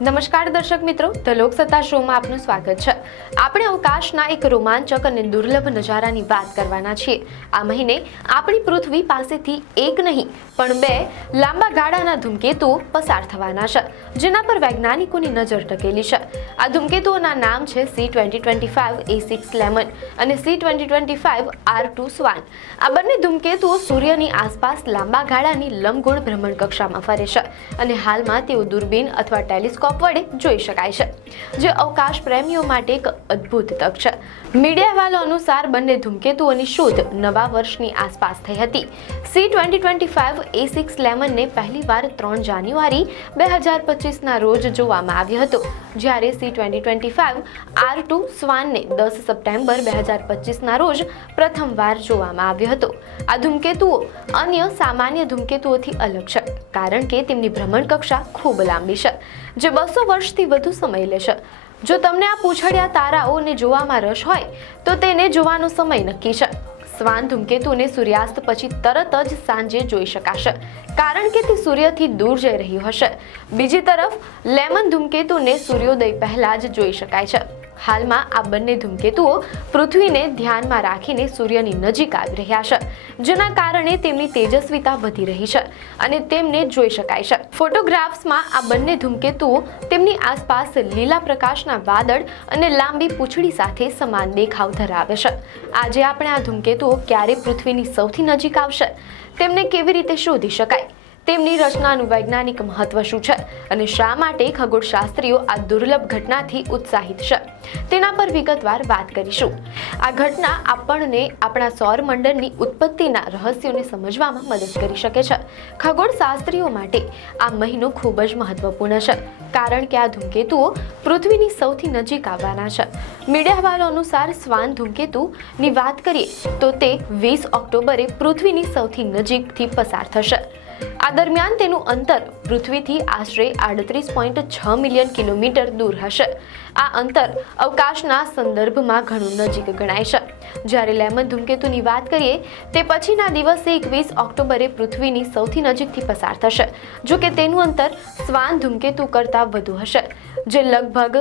નમસ્કાર દર્શક મિત્રો, ધ લોકસત્તા શોમાં આપનું સ્વાગત છે। આપણે અવકાશના એક રોમાંચક અને દુર્લભ નજારાની વાત કરવાના છીએ। આ મહિને આપણી પૃથ્વી પાસેથી એક નહીં પણ બે લાંબા ગાળાના ધૂમકેતુઓ પસાર થવાના છે, જેના પર વૈજ્ઞાનિકોની નજર ટકેલી છે। આ ધૂમકેતુઓના નામ છે C2025 A6 લેમન અને C2025 R2 સ્વાન। આ બંને ધૂમકેતુઓ સૂર્યની આસપાસ લાંબા ગાળાની લંબગોળ ભ્રમણ કક્ષામાં ફરે છે અને હાલમાં તેઓ દૂરબીન અથવા ટેલિસ્કોપ વડે જોઈ શકાય છે, જે અવકાશ પ્રેમીઓ માટે એક અદ્ભુત તક છે। મીડિયા અહેવાલો અનુસાર બંને ધૂમકેતુઓની શોધ નવા વર્ષની આસપાસ થઈ હતી। C2025 A6 લેમનને પહેલીવાર 3 જાન્યુઆરી 2025ના રોજ જોવામાં આવ્યો હતો, જ્યારે C2025 R2 સ્વાનને 10 સપ્ટેમ્બર 2025ના રોજ પ્રથમવાર જોવામાં આવ્યો હતો। આ ધૂમકેતુઓ અન્ય સામાન્ય ધૂમકેતુઓથી અલગ છે, કારણ કે તેમની ભ્રમણ કક્ષા ખૂબ લાંબી છે, જે 200 વર્ષથી વધુ સમય લેશે। જો તમને આ પૂંછડિયા તારાઓને જોવામાં રસ હોય તો તેને જોવાનો સમય નક્કી છે। સ્વાન ધૂમકેતુને સૂર્યાસ્ત પછી તરત જ સાંજે જોઈ શકાશે, કારણ કે તે સૂર્યથી દૂર જઈ રહ્યું હશે। બીજી તરફ લેમન ધૂમકેતુને સૂર્યોદય પહેલા જ જોઈ શકાય છે। હાલમાં આ બંને ધૂમકેતુઓ પૃથ્વીને ધ્યાનમાં રાખીને સૂર્યની નજીક આવી રહ્યા છે, જેના કારણે તેમની તેજસ્વીતા વધી રહી છે અને તેમને જોઈ શકાય છે। ફોટોગ્રાફ્સમાં આ બંને ધૂમકેતુઓ તેમની આસપાસ લીલા પ્રકાશના વાદળ અને લાંબી પૂંછડી સાથે સમાન દેખાવ ધરાવે છે। આજે આપણે આ ધૂમકેતુઓ ક્યારે પૃથ્વીની સૌથી નજીક આવશે, તેમને કેવી રીતે શોધી શકાય, તેમની રચનાનું વૈજ્ઞાનિક મહત્વ શું છે અને શા માટે ખગોળશાસ્ત્રીઓ આ દુર્લભ ઘટનાથી ઉત્સાહિત છે, તેના પર વિગતવાર વાત કરીશું। આ ઘટના આપણને આપણા સૌરમંડળની ઉત્પત્તિના રહસ્યોને સમજવામાં મદદ કરી શકે છે। ખગોળશાસ્ત્રીઓ માટે આ મહિનો ખૂબ જ મહત્વપૂર્ણ છે, કારણ કે આ ધૂમકેતુઓ પૃથ્વીની સૌથી નજીક આવવાના છે। મીડિયા અહેવાલો અનુસાર સ્વાન ધૂમકેતુની વાત કરીએ તો તે 20 ઓક્ટોબરે પૃથ્વીની સૌથી નજીકથી પસાર થશે। આ દરમિયાન તેનું અંતર પૃથ્વીથી આશરે 38.6 મિલિયન કિલોમીટર દૂર હશે। આ અંતર અવકાશના સંદર્ભમાં ઘણું નજીક ગણાય છે। જ્યારે લેમન ધૂમકેતુની વાત કરીએ તે પછીના દિવસે 21 ઓક્ટોબરે પૃથ્વીની સૌથી નજીકથી પસાર થશે, જો કે તેનું અંતર સ્વાન ધૂમકેતુ કરતાં વધુ હશે, જે લગભગ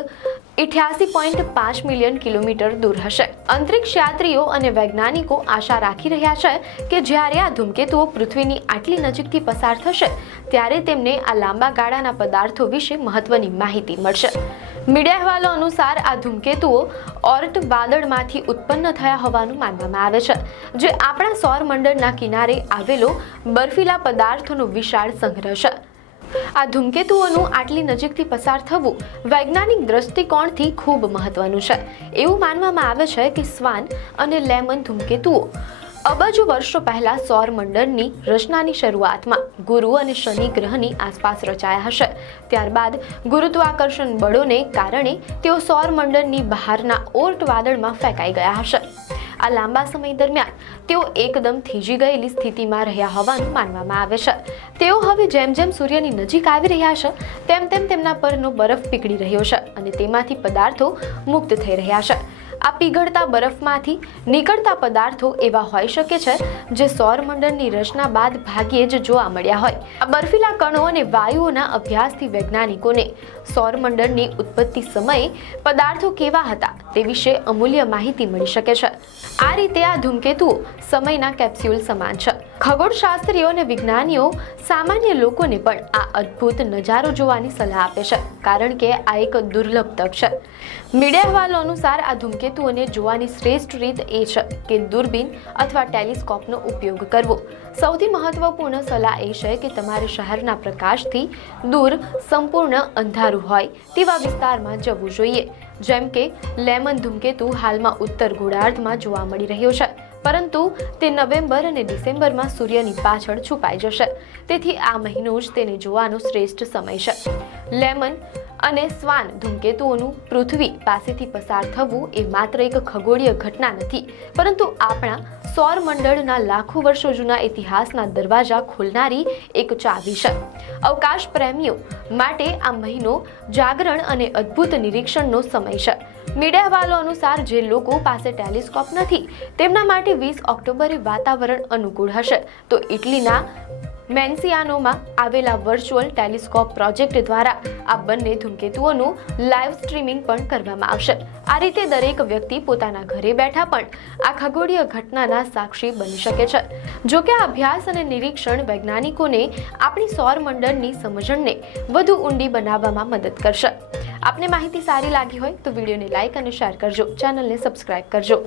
88.5 મિલિયન કિલોમીટર દૂર હશે। અંતરિક્ષ યાત્રીઓ અને વૈજ્ઞાનિકો આશા રાખી રહ્યા છે કે જ્યારે આ ધૂમકેતુઓ પૃથ્વીની આટલી નજીકથી પસાર થશે ત્યારે તેમને આ લાંબા ગાળાના પદાર્થો વિશે મહત્વની માહિતી મળશે। મીડિયા અહેવાલો અનુસાર આ ધૂમકેતુઓ ઓર્ટ વાદળમાંથી ઉત્પન્ન થયા હોવાનું માનવામાં આવે છે, જે આપણા સૌરમંડળના કિનારે આવેલો બર્ફીલા પદાર્થોનો વિશાળ સંગ્રહ છે। આ ધૂમકેતુઓનું આટલી નજીકથી પસાર થવું વૈજ્ઞાનિક દ્રષ્ટિકોણથી ખૂબ મહત્વનું છે। એવું માનવામાં આવે છે કે સ્વાન અને લેમન ધૂમકેતુઓ અબજો વર્ષો પહેલા સૌરમંડળની રચનાની શરૂઆતમાં ગુરુ અને શનિ ગ્રહની આસપાસ રચાયા હશે। ત્યારબાદ ગુરુત્વાકર્ષણ બળોને કારણે તેઓ સૌરમંડળની બહારના ઓર્ટ વાદળમાં ફેંકાઈ ગયા હશે। આ લાંબા સમય દરમિયાન તેઓ એકદમ થીજી ગયેલી સ્થિતિમાં રહ્યા હોવાનું માનવામાં આવે છે। તેઓ હવે જેમ જેમ સૂર્યની નજીક આવી રહ્યા છે તેમ તેમ તેમના પરનો બરફ પીગળી રહ્યો છે અને તેમાંથી પદાર્થો મુક્ત થઈ રહ્યા છે। આ પીગળતા બરફમાંથી નીકળતા પદાર્થો એવા હોઈ શકે છે જે સૌરમંડળની રચના બાદ ભાગ્યે જ જોવા મળ્યા હોય। આ બર્ફીલા કણો અને વાયુઓના અભ્યાસથી વૈજ્ઞાનિકોને સૌરમંડળની ઉત્પત્તિ સમયે પદાર્થો કેવા હતા તે વિશે અમૂલ્ય માહિતી મળી શકે છે। આ રીતે આ ધૂમકેતુઓ સમયના કેપ્સ્યુલ સમાન છે। ખગોળશાસ્ત્રીઓ અને વિજ્ઞાનીઓ સામાન્ય લોકોને પણ આ અદ્ભુત નજારો જોવાની સલાહ આપે છે, કારણ કે આ એક દુર્લભ તક છે। મીડિયા અહેવાલો અનુસાર આ ધૂમકેતુઓને જોવાની શ્રેષ્ઠ રીત એ છે કે દૂરબીન અથવા ટેલિસ્કોપનો ઉપયોગ કરવો। સૌથી મહત્વપૂર્ણ સલાહ એ છે કે તમારે શહેરના પ્રકાશથી દૂર સંપૂર્ણ અંધારું હોય તેવા વિસ્તારમાં જવું જોઈએ। જેમ કે લેમન ધૂમકેતુ હાલમાં ઉત્તર ગોળાર્ધમાં જોવા મળી રહ્યો છે, પરંતુ તે નવેમ્બર અને ડિસેમ્બરમાં સૂર્યની પાછળ છુપાઈ જશે, તેથી આ મહિનો જ તેને જોવાનો શ્રેષ્ઠ સમય છે। લેમન અને સ્વાન ધૂમકેતુઓનું પૃથ્વી પાસેથી પસાર થવું એ માત્ર એક ખગોળીય ઘટના નથી, પરંતુ આપણા સૌરમંડળના લાખો વર્ષો જૂના ઇતિહાસના દરવાજા ખોલનારી એક ચાવી છે। અવકાશ પ્રેમીઓ માટે આ મહિનો જાગરણ અને અદ્ભુત નિરીક્ષણનો સમય છે। મીડિયા અહેવાલો અનુસાર જે લોકો પાસે ટેલિસ્કોપ નથી તેમના માટે 20 ઓક્ટોબરે વાતાવરણ અનુકૂળ હશે, તો ઇટલીના મેન્સિયાનોમાં આવેલા વર્ચ્યુઅલ ટેલિસ્કોપ પ્રોજેક્ટ દ્વારા આ બંને ધૂમકેતુઓનું લાઈવ સ્ટ્રીમિંગ પણ કરવામાં આવશે. આ રીતે દરેક વ્યક્તિ પોતાના ઘરે બેઠા પણ આ ખગોળીય ઘટનાના સાક્ષી બની શકે છે. જો કે આ અભ્યાસ અને નિરીક્ષણ વૈજ્ઞાનિકોને આપણી સૌરમંડળની સમજણને વધુ ઊંડી બનાવવામાં મદદ કરશે. આપને માહિતી સારી લાગી હોય તો વિડીયોને લાઈક અને શેર કરજો, ચેનલને સબસ્ક્રાઇબ કરજો.